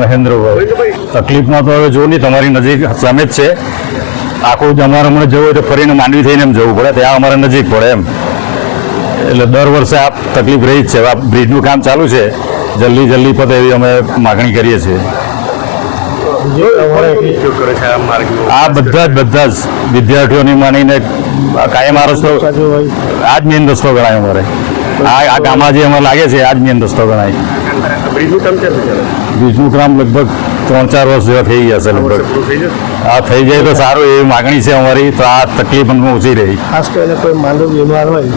મહેન્દ્રભાઈ, તકલીફમાં તો હવે જો નહીં, તમારી નજીક સામે જ છે. આખું જ અમારે હમણાં જવું હોય તો ફરીને માંડવી થઈને એમ જવું પડે, ત્યાં અમારે નજીક પડે એમ. એટલે દર વર્ષે આ તકલીફ રહી જ છે. આ બ્રિજનું કામ ચાલુ છે, જલ્દી પતે એવી અમે માગણી કરીએ છીએ. આ બધા જ વિદ્યાર્થીઓની માનીને કાયમ આ રસ્તો, આ જ મેન રસ્તો ગણાય અમારે. આ ગામમાં જે અમારે લાગે છે આ જ મેન રસ્તો ગણાય. બ્રિજનું કામ લગભગ 3-4 વર્ષ જેવા થઈ ગયા છે લગભગ. આ થઈ જાય તો સારું એવી માગણી છે અમારી. તો આ તકલીફ ઓછી રહી. ખાસ કરીને કોઈ માનવ બીમાર હોય